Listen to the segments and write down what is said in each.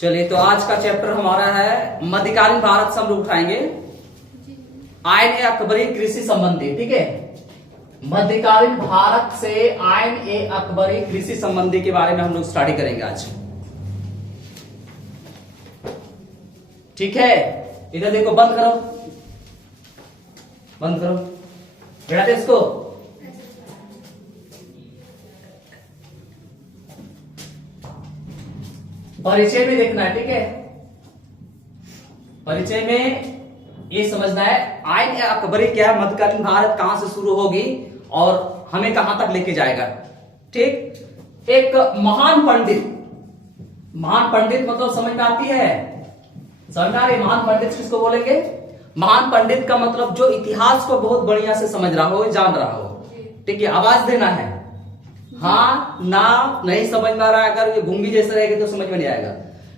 चलिए, तो आज का चैप्टर हमारा है मध्यकालीन भारत से हम लोग उठाएंगे आयन ए अकबरी कृषि संबंधी। ठीक है, मध्यकालीन भारत से आयन ए अकबरी कृषि संबंधी के बारे में हम लोग स्टडी करेंगे आज। ठीक है, इधर देखो, बंद करो, बंद करो बेटा इसको। परिचय में देखना है। ठीक है, परिचय में ये समझना है आयन ए अकबरी क्या है, मध्यकालीन भारत कहां से शुरू होगी और हमें कहां तक लेके जाएगा। ठीक, एक महान पंडित, महान पंडित मतलब समझ में आती है, समझ में आ रही है? महान पंडित किसको बोलेंगे? महान पंडित का मतलब जो इतिहास को बहुत बढ़िया से समझ रहा हो, जान रहा हो। ठीक है, आवाज देना है, हाँ ना, नहीं समझ में आ रहा है, अगर ये गूंगी जैसे रहेगी तो समझ में नहीं आएगा।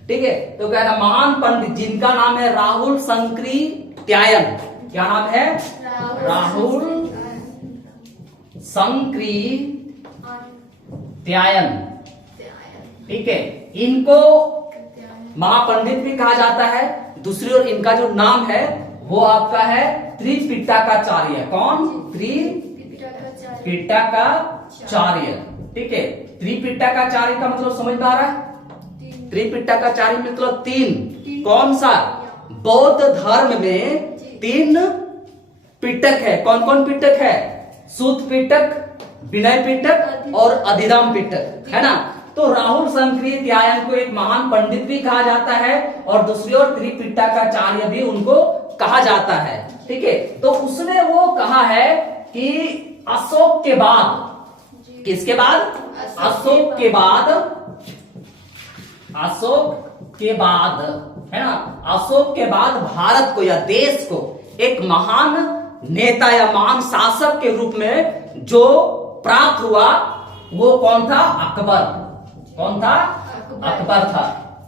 ठीक है, तो कह रहा महान पंडित जिनका नाम है राहुल संकृत्यायन। क्या नाम है? राहुल संकृत्यायन। ठीक है, इनको महापंडित भी कहा जाता है। दूसरी ओर इनका जो नाम है वो आपका है त्रिपिटकाचार्य। कौन? त्रिपिटकाचार्य। ठीक है, त्रिपिटकाचार्य का मतलब समझ में आ रहा है? त्रिपिटकाचार्य मतलब तीन। कौन सा? बौद्ध धर्म में तीन पिटक है। कौन कौन पिटक है? सूत पिटक, विनय पिटक और अधिदाम पिटक, है ना। तो राहुल संकृत्यायन को एक महान पंडित भी कहा जाता है और दूसरी ओर त्रिपिटकाचार्य भी उनको कहा जाता है। ठीक है, तो उसने वो कहा है कि अशोक के बाद, किसके बाद? अशोक के बाद, अशोक के बाद, है ना, अशोक के बाद भारत को या देश को एक महान नेता या महान शासक के रूप में जो प्राप्त हुआ वो कौन था? अकबर। कौन था? अकबर था।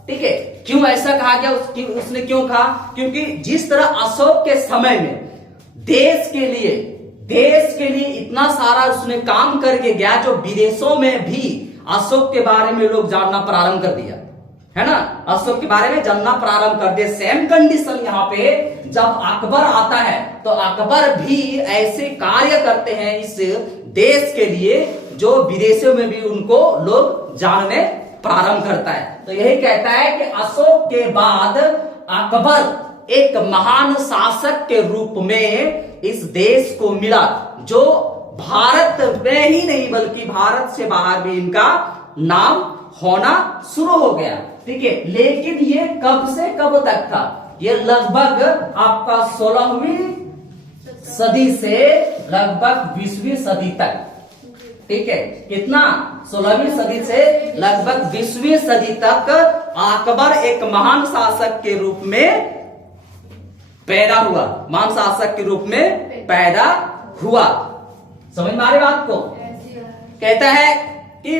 ठीक है, क्यों ऐसा कहा गया? उसने क्यों कहा? क्योंकि जिस तरह अशोक के समय में देश के लिए इतना सारा उसने काम करके गया, जो विदेशों में भी अशोक के बारे में लोग जानना प्रारंभ कर दिया, है ना, अशोक के बारे में जानना प्रारंभ कर दिया। सेम कंडीशन यहाँ पे जब अकबर आता है तो अकबर भी ऐसे कार्य करते हैं इस देश के लिए जो विदेशों में भी उनको लोग जानने प्रारंभ करता है। तो यही कहता है कि अशोक के बाद अकबर एक महान शासक के रूप में इस देश को मिला, जो भारत में ही नहीं बल्कि भारत से बाहर भी इनका नाम होना शुरू हो गया। ठीक है, लेकिन ये कब से कब तक था? ये लगभग आपका 16वीं सदी से लगभग 20वीं सदी तक। ठीक है, कितना? 16वीं सदी से लगभग 20वीं सदी तक अकबर एक महान शासक के रूप में पैदा हुआ, महान शासक के रूप में पैदा हुआ। समझ में आ रही बात को? कहता है कि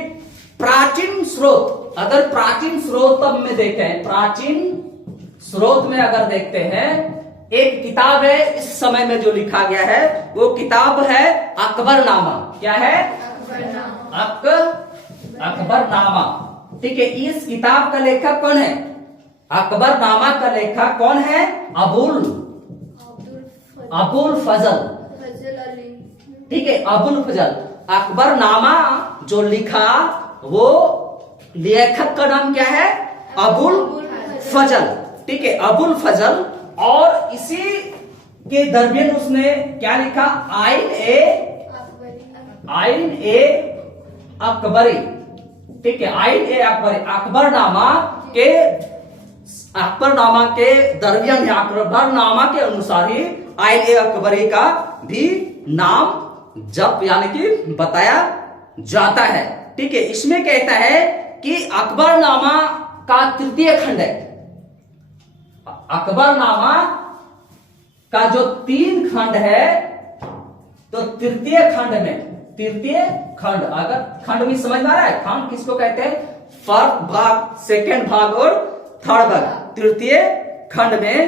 प्राचीन स्रोत, अगर प्राचीन स्रोत में देखें, प्राचीन स्रोत में अगर देखते हैं, एक किताब है इस समय में जो लिखा गया है, वो किताब है अकबरनामा। क्या है? अकबरनामा। ठीक है, इस किताब का लेखक कौन है? अकबरनामा का लेखक कौन है? अबुल फजल। ठीक है, अबुल फजल। अकबरनामा जो लिखा वो लेखक का नाम क्या है? अबुल फजल। ठीक है, अबुल फजल। और इसी के दरमियान उसने क्या लिखा? आयन ए अकबरी। ठीक है, आयन ए अकबरी। अकबरनामा के दरमियान, अकबरनामा के अनुसार ही आयन ए अकबरी का भी नाम जब यानी कि बताया जाता है। ठीक है, इसमें कहता है कि अकबरनामा का तृतीय खंड है। अकबरनामा का जो 3 खंड है, तो तृतीय खंड, अगर खंड भी समझ में आ रहा है, खंड किसको कहते हैं? फर्स्ट भाग, सेकंड भाग और थर्ड भाग। तृतीय खंड में,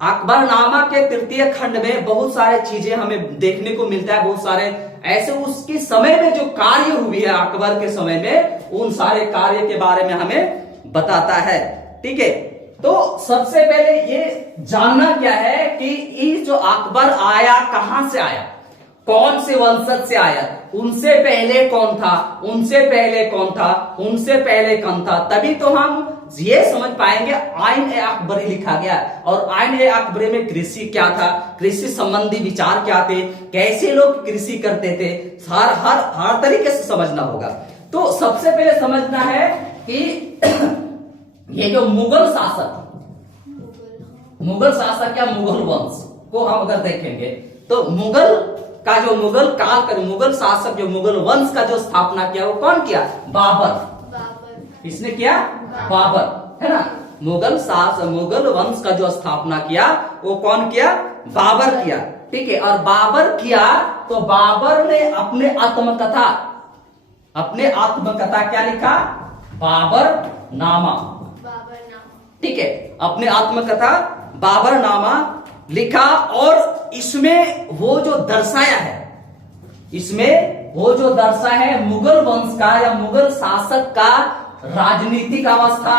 अकबरनामा के तृतीय खंड में बहुत सारे चीजें हमें देखने को मिलता है, बहुत सारे ऐसे उसके समय में जो कार्य हुई है अकबर के समय में, उन सारे कार्य के बारे में हमें बताता है। ठीक है, तो सबसे पहले ये जानना क्या है कि ये जो अकबर आया कहां से आया, कौन से वंशज से आया, उनसे पहले कौन था, उनसे पहले कौन था, उनसे पहले कौन था, तभी तो हम ये समझ पाएंगे आइन ए अकबरी लिखा गया। और आइन ए अकबरी में कृषि क्या था, कृषि संबंधी विचार क्या थे, कैसे लोग कृषि करते थे, हर तरीके से समझना होगा। तो सबसे पहले समझना है कि ये जो मुगल शासक या मुगल वंश को हम अगर देखेंगे तो मुगल काल का मुगल शासक जो मुगल वंश का जो स्थापना किया वो कौन किया, बाबर। इसने किया, बाबर, है ना। मुगल वंश का जो स्थापना किया वो कौन किया, बाबर किया। ठीक है, और बाबर किया तो बाबर ने अपने आत्मकथा क्या लिखा, बाबर नामा। ठीक है, अपने आत्मकथा बाबर नामा लिखा और इसमें वो जो दर्शाया है मुगल वंश का या मुगल शासक का राजनीतिक अवस्था।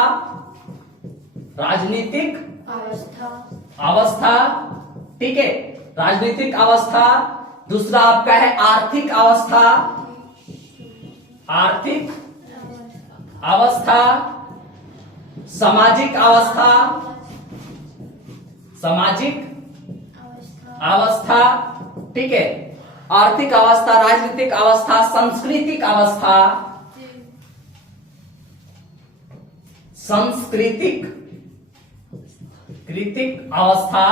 ठीक है, राजनीतिक अवस्था। दूसरा आपका है आर्थिक अवस्था, सामाजिक अवस्था। ठीक है, आर्थिक अवस्था, राजनीतिक अवस्था, सांस्कृतिक अवस्था।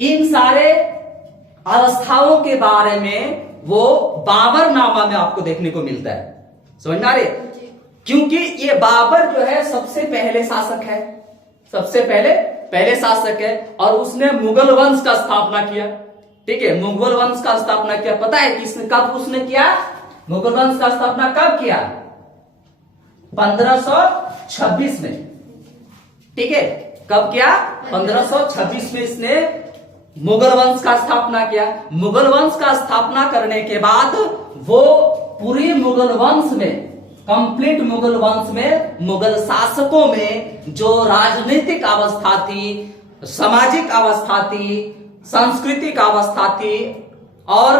इन सारे अवस्थाओं के बारे में वो बाबरनामा में आपको देखने को मिलता है। समझ आ रही, क्योंकि ये बाबर जो है सबसे पहले शासक है, और उसने मुगल वंश का स्थापना किया। ठीक है, मुगल वंश का स्थापना किया। पता है कि कब उसने किया, मुगल वंश का स्थापना कब किया, 1526 में। ठीक है, कब किया, 1526 में इसने मुगल वंश का स्थापना किया। मुगल वंश का स्थापना करने के बाद वो पूरी मुगल वंश में, कंप्लीट मुगल वंश में, मुगल शासकों में जो राजनीतिक अवस्था थी, सामाजिक अवस्था थी, सांस्कृतिक अवस्था थी और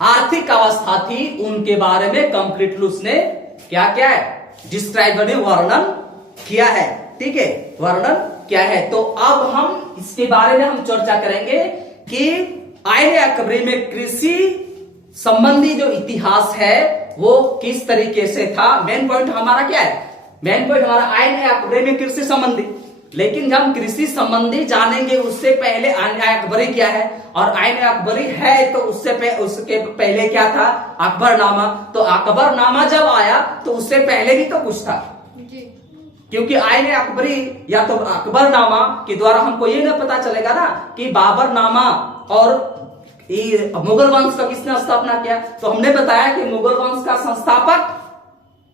आर्थिक अवस्था थी, उनके बारे में कंप्लीटली उसने क्या क्या है, डिस्क्राइब वर्णन किया है। ठीक है, वर्णन क्या है। तो अब हम इसके बारे में हम चर्चा करेंगे कि आइन अकबरी में कृषि संबंधी जो इतिहास है वो किस तरीके से था। मेन पॉइंट हमारा क्या है, मेन पॉइंट हमारा आइन अकबरी में कृषि संबंधी। लेकिन जब हम कृषि संबंधी जानेंगे उससे पहले आइन अकबरी क्या है, और आइन अकबरी है तो उसके पहले क्या था, अकबरनामा। तो अकबरनामा जब आया तो उससे पहले भी तो कुछ था, क्योंकि आइन अकबरी या तो अकबरनामा के द्वारा हमको ये ना पता चलेगा ना कि बाबरनामा और मुगल वंश का किसने स्थापना किया। तो हमने बताया कि मुगल वंश का संस्थापक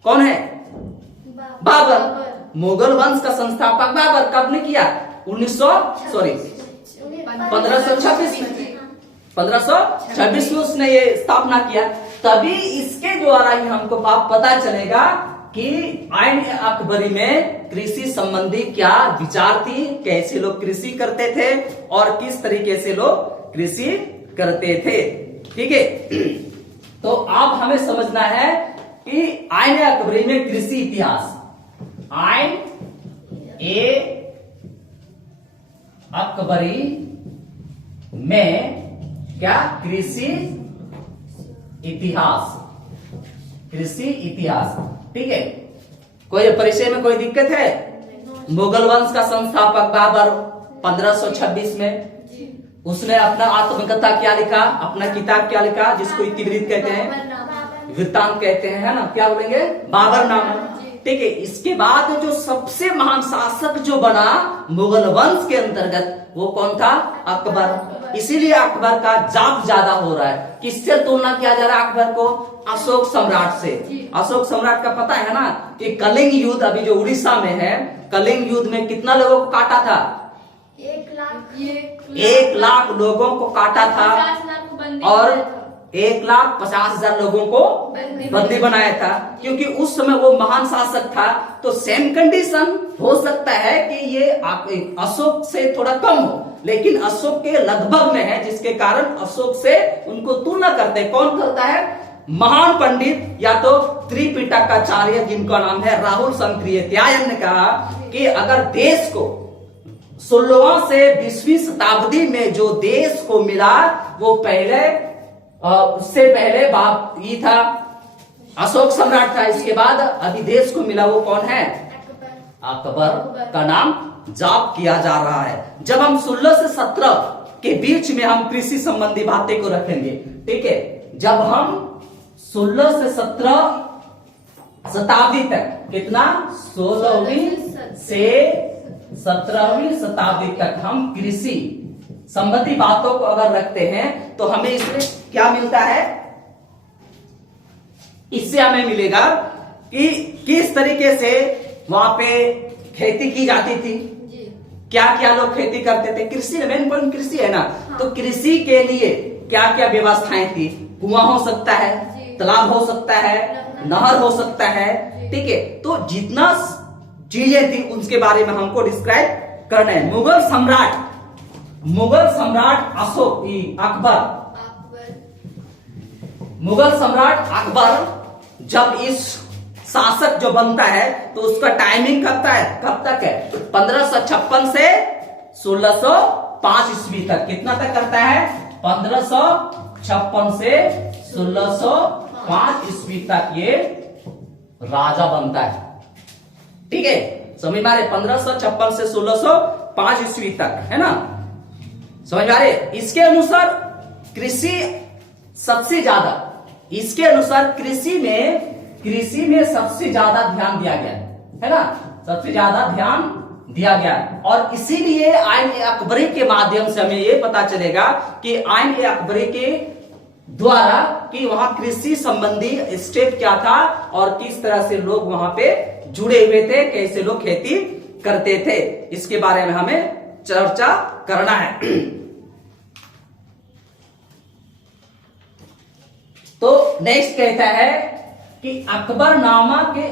कौन है, बाबर। मुगल वंश का संस्थापक बाबर कब ने किया, 1526 में उसने ये स्थापना किया। तभी इसके द्वारा ही हमको पता चलेगा कि आइन अकबरी में कृषि संबंधी क्या विचार थी, कैसे लोग कृषि करते थे और किस तरीके से लोग कृषि करते थे। ठीक है, तो अब हमें समझना है कि आइन अकबरी में कृषि इतिहास, आइन ए अकबरी में क्या, कृषि इतिहास। ठीक है, कोई परिचय में कोई दिक्कत है। मुगल वंश का संस्थापक बाबर 1526 में उसने अपना आत्मकथा क्या लिखा, अपना किताब क्या लिखा, जिसको इतिवृत्त कहते हैं, वृत्तांत कहते हैं, है ना, क्या बोलेंगे, बाबरनामा। ठीक है, इसके बाद जो सबसे महान शासक जो बना मुगल वंश के अंतर्गत वो कौन था, अकबर। इसीलिए अकबर का जाप ज्यादा हो रहा है। किससे तुलना किया जा रहा है अकबर को, अशोक सम्राट से। अशोक सम्राट का पता है ना कि कलिंग युद्ध अभी जो उड़ीसा में है, कलिंग युद्ध में कितना लोगों को काटा था, 1 लाख लोगों को काटा था और 1,50,000 लोगों को बंदी बनाया था, क्योंकि उस समय वो महान शासक था। तो सेम कंडीशन हो सकता है कि ये अशोक से थोड़ा कम हो, लेकिन अशोक के लगभग में है, जिसके कारण अशोक से उनको तुलना करते हैं। कौन करता है? महान पंडित या तो त्रिपिटकाचार्य, जिनका नाम है राहुल संक्रियत्यायन ने कहा कि अगर देश को 16वीं से 20वीं शताब्दी में जो देश को मिला वो पहले उससे पहले बाप ये था, अशोक सम्राट था। इसके बाद अभी देश को मिला वो कौन है? अकबर का नाम जाप किया जा रहा है। जब हम 16 से 17 के बीच में हम कृषि संबंधी बातें को रखेंगे, ठीक है। जब हम 16 से 17 शताब्दी तक, कितना? 16वीं से 17वीं शताब्दी तक हम कृषि संबंधी बातों को अगर रखते हैं तो हमें इसमें क्या मिलता है? इससे हमें मिलेगा कि किस तरीके से वहां पे खेती की जाती थी, क्या क्या लोग खेती करते थे। कृषि मेन पॉइंट कृषि है ना। हाँ। तो कृषि के लिए क्या क्या व्यवस्थाएं थी? कुआं हो सकता है, तालाब हो सकता है, नहर हो सकता है, ठीक है। तो जितना चीजें थी उसके बारे में हमको डिस्क्राइब करना है। मुगल सम्राट अशोक अकबर, मुगल सम्राट अकबर जब इस शासक जो बनता है तो उसका टाइमिंग कब तक है? 1556 से 1605 ईस्वी तक। कितना तक करता है? 1556 से 1605 ईस्वी तक ये राजा बनता है, ठीक है। समझ में आ रहे? 1556 से 1605 ईस्वी तक, है ना। समझ में आ रहे? इसके अनुसार कृषि सबसे ज्यादा, इसके अनुसार कृषि में सबसे ज्यादा ध्यान दिया गया है ना, सबसे ज्यादा ध्यान दिया गया। और इसीलिए आइन ए अकबरी के माध्यम से हमें यह पता चलेगा कि आइन ए अकबरी के द्वारा कि वहां कृषि संबंधी स्टेप क्या था और किस तरह से लोग वहां पे जुड़े हुए थे, कैसे लोग खेती करते थे, इसके बारे में हमें चर्चा करना है। तो नेक्स्ट कहता है कि अकबरनामा के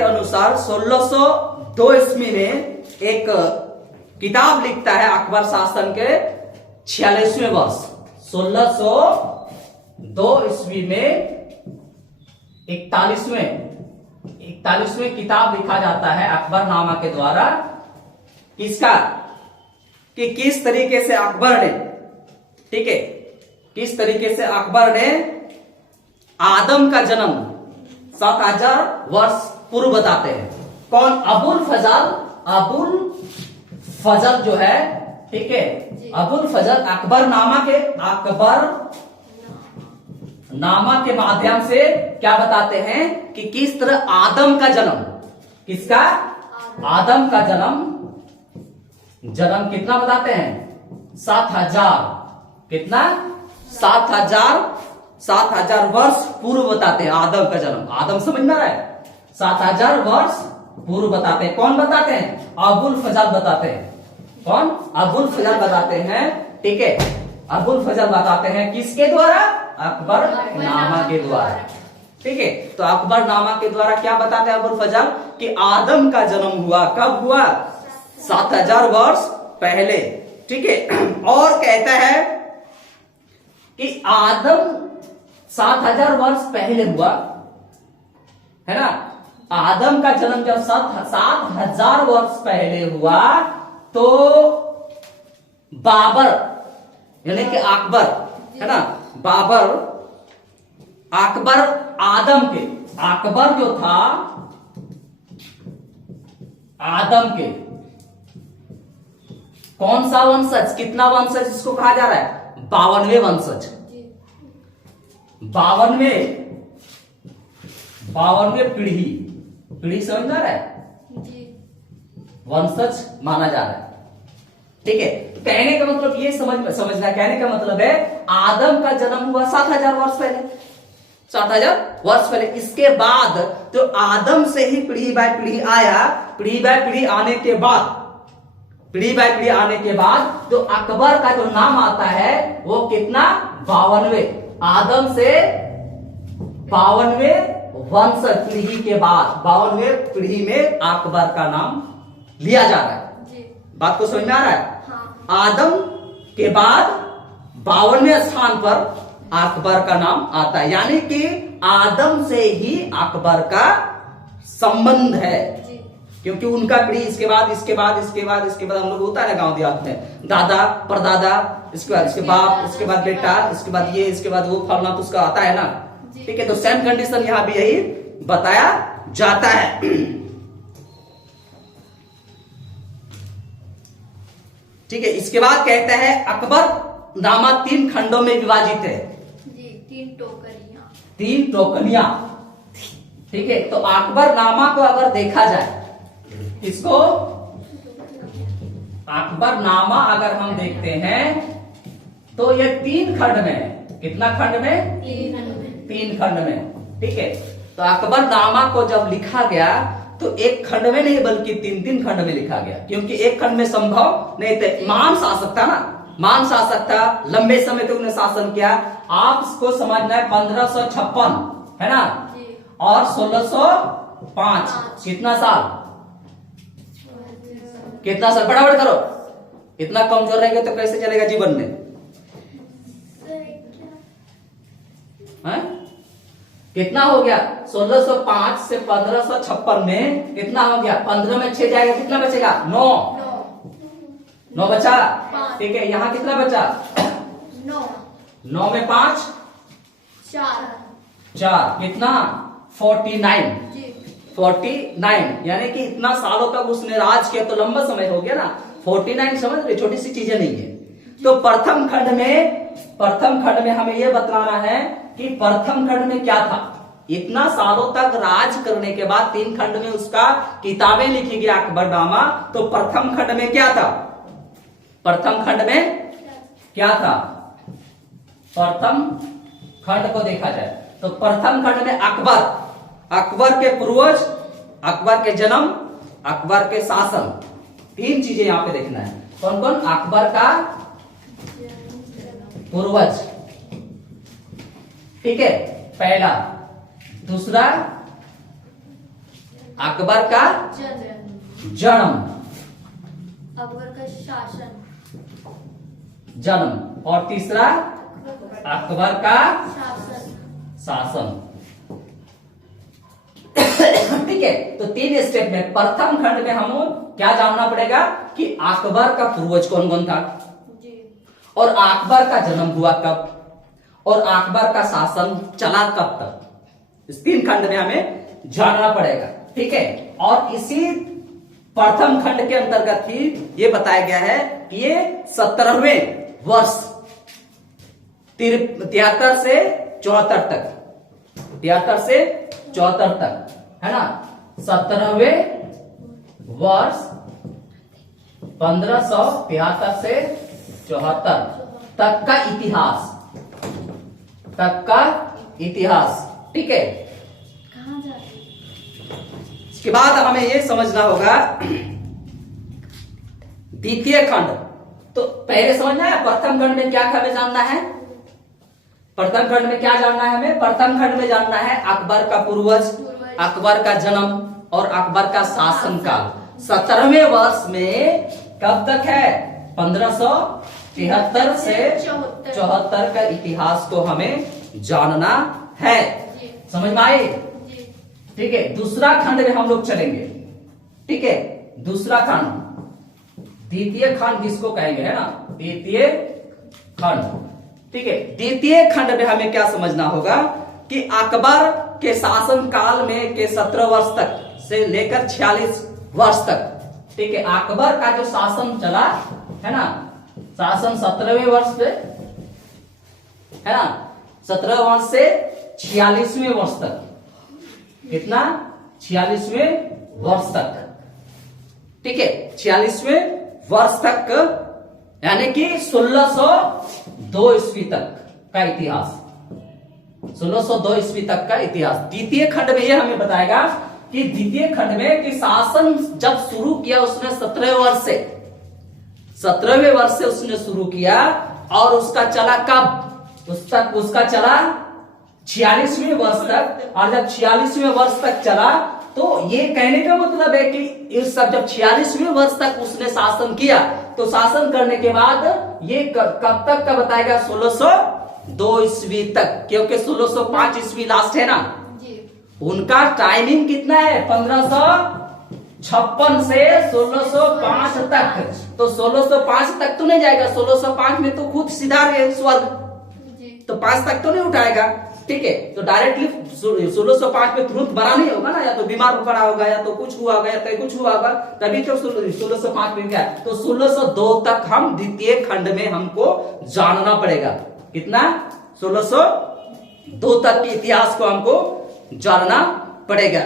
अनुसार 1602 ईस्वी में एक किताब लिखता है अकबर शासन के 46वें वर्ष। 1602 ईस्वी में 41वें किताब लिखा जाता है अकबरनामा के द्वारा। किसका? कि किस तरीके से अकबर ने, ठीक है, किस तरीके से अकबर ने आदम का जन्म 7000 वर्ष पूर्व बताते हैं। कौन? अबुल फजल जो है, ठीक है, अबुल फजल अकबरनामा के माध्यम से क्या बताते हैं कि किस तरह आदम का जन्म, किसका? आदम का जन्म कितना बताते हैं? 7000, कितना? 7000 वर्ष पूर्व बताते हैं आदम का जन्म। आदम समझ में आ रहा है? 7000 वर्ष पूर्व बताते हैं। कौन बताते हैं? अबुल फजल बताते हैं। कौन? अबुल फजल बताते हैं, ठीक है। अबुल फजल बताते हैं किसके द्वारा? अकबरनामा के द्वारा, ठीक है। तो अकबरनामा के द्वारा क्या बताते हैं अबुल फजल? कि आदम का जन्म हुआ, कब हुआ? 7000 वर्ष पहले, ठीक है। और कहता है कि आदम 7000 वर्ष पहले हुआ, है ना। आदम का जन्म जब 7000 वर्ष पहले हुआ तो बाबर यानी कि अकबर, है ना, अकबर आदम के, अकबर जो था आदम के कौन सा वंशज, कितना वंशज इसको कहा जा रहा है? 52वें वंशज। 52वें पीढ़ी समझ आ रहा है? वंशज माना जा रहा है, ठीक है। कहने का मतलब ये समझना, कहने का मतलब है आदम का जन्म हुआ 7000 वर्ष पहले, 7000 वर्ष पहले। इसके बाद तो आदम से ही पीढ़ी बाय पीढ़ी आया, पीढ़ी बाय पीढ़ी आने के बाद पीढ़ी बाय पीढ़ी आने के बाद तो अकबर का जो नाम आता है वो कितना 52वें, आदम से 52वें वंश पीढ़ी के बाद 52वें पीढ़ी में अकबर का नाम लिया जा रहा है जी। बात को समझ में आ रहा है? हाँ। आदम के बाद 52वें स्थान पर अकबर का नाम आता है, यानी कि आदम से ही अकबर का संबंध है, जी। क्योंकि उनका पीढ़ी इसके बाद इसके बाद इसके बाद इसके बाद हम लोग होता है ना गांव देहात में, दादा परदादा, इसके बाद इसके बाप, इसके बाद बेटा, इसके बाद ये, इसके बाद वो, फलना तो उसका आता है ना। ठीक है, तो सेम कंडीशन यहां भी यही बताया जाता है। ठीक है, इसके बाद कहते हैं अकबर नामा 3 खंडों में विभाजित है। जी, 3 टोकरियां। 3 टोकरियां। ठीक है, तो अकबर नामा को अगर देखा जाए, इसको अकबर नामा अगर हम देखते हैं तो ये 3 खंड में है। कितना खंड में? 3 खंड में। ठीक है, तो अकबर नामा को जब लिखा गया तो एक खंड में नहीं बल्कि 3-3 खंड में लिखा गया, क्योंकि एक खंड में संभव नहीं थे। महान शासक था ना, महान शासक था, लंबे समय तक उन्होंने शासन किया। आपको समझना है 1556 है ना, और 1605 कितना साल? कितना साल? बराबर करो। इतना कमजोर रहेगा तो कैसे चलेगा जीवन में? है? कितना हो गया? 1605 से 1556 में कितना हो गया? 15 में 6 जाएगा, कितना बचेगा? 9 बचा। ठीक है, यहाँ कितना बचा? 9 में 5 4 कितना? 49। 49, यानी कि इतना सालों तक उसने राज किया, तो लंबा समय हो गया ना। 49 समझ रहे, छोटी सी चीजें नहीं है। तो प्रथम खंड में हमें यह बतलाना है कि प्रथम खंड में क्या था। इतना सालों तक राज करने के बाद 3 खंड में उसका किताबें लिखी गई अकबरनामा, तो प्रथम खंड में क्या था? प्रथम खंड में क्या था? प्रथम खंड को देखा जाए तो प्रथम खंड में अकबर के पूर्वज, अकबर के जन्म, अकबर के शासन, 3 चीजें यहां पे देखना है। कौन कौन? अकबर का पूर्वज, ठीक है, पहला। दूसरा, अकबर का जन्म, अकबर का शासन, जन्म, और तीसरा अकबर का शासन। ठीक है, तो 3 स्टेप में प्रथम खंड में हम क्या जानना पड़ेगा कि अकबर का पूर्वज कौन कौन था, और अकबर का जन्म हुआ कब, और अकबर का शासन चला कब तक। इस 3 खंड में हमें जानना पड़ेगा। ठीक है, और इसी प्रथम खंड के अंतर्गत ही ये बताया गया है कि ये 17वें वर्ष 73 से 74 तक, 73 से 74 तक है ना, 17वें वर्ष 1573 से 74 तक का इतिहास। ठीक है, कहाँ जा रही है? इसके बाद हमें यह समझना होगा द्वितीय खंड। तो पहले समझना है प्रथम खंड में क्या हमें जानना है। प्रथम खंड में क्या जानना है हमें? प्रथम खंड में जानना है अकबर का पूर्वज, अकबर का जन्म और अकबर का शासन काल। 17वें वर्ष में कब तक है? 1573 से 74 का इतिहास को हमें जानना है। समझ में आई? ठीक है, दूसरा खंड में हम लोग चलेंगे। ठीक है, दूसरा खंड, द्वितीय खंड जिसको कहेंगे, है ना, द्वितीय खंड। ठीक है, द्वितीय खंड में हमें क्या समझना होगा कि अकबर के शासन काल में के 17 वर्ष तक से लेकर 46 वर्ष तक, ठीक है, अकबर का जो शासन चला है ना, शासन 17वें वर्ष पे है ना, 17 वर्ष से 46वें वर्ष तक, कितना? 46वें वर्ष तक। ठीक है, 46वें वर्ष तक, यानी कि 1602 ईस्वी तक का इतिहास, 1602 ईस्वी तक का इतिहास। द्वितीय खंड में यह हमें बताएगा कि द्वितीय खंड में कि शासन जब शुरू किया उसने 17 वर्ष से 17वें वर्ष से उसने शुरू किया और उसका चला कब, उसका चला 46वें वर्ष तक। और जब 46वें वर्ष तक चला तो ये कहने का मतलब है कि इस सब जब 46वें वर्ष तक उसने शासन किया तो शासन करने के बाद ये कब तक का बताएगा, 1602 ईस्वी तक, क्योंकि 1605 ईस्वी लास्ट है ना। जी। उनका टाइमिंग कितना है, 1556 से 1605 तक। तो 1605 तक तो नहीं जाएगा, 1605 में तो खुद सीधा गए स्वर्ग, जी। तो 5 तक तो नहीं उठाएगा, ठीक है। तो डायरेक्टली 1605 में तुरंत बड़ा नहीं होगा ना, या तो बीमार पड़ा होगा या तो कुछ हुआ होगा या तो कुछ हुआ होगा, तभी तो 1605 में गया। तो 1602 तक हम द्वितीय खंड में हमको जानना पड़ेगा। कितना, 1602 तक के इतिहास को हमको जानना पड़ेगा,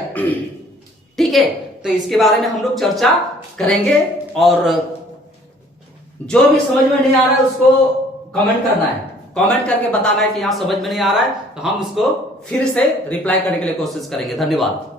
ठीक है। तो इसके बारे में हम लोग चर्चा करेंगे और जो भी समझ में नहीं आ रहा है उसको कमेंट करना है, कमेंट करके बताना है कि यहां समझ में नहीं आ रहा है, तो हम उसको फिर से रिप्लाई करने के लिए कोशिश करेंगे। धन्यवाद।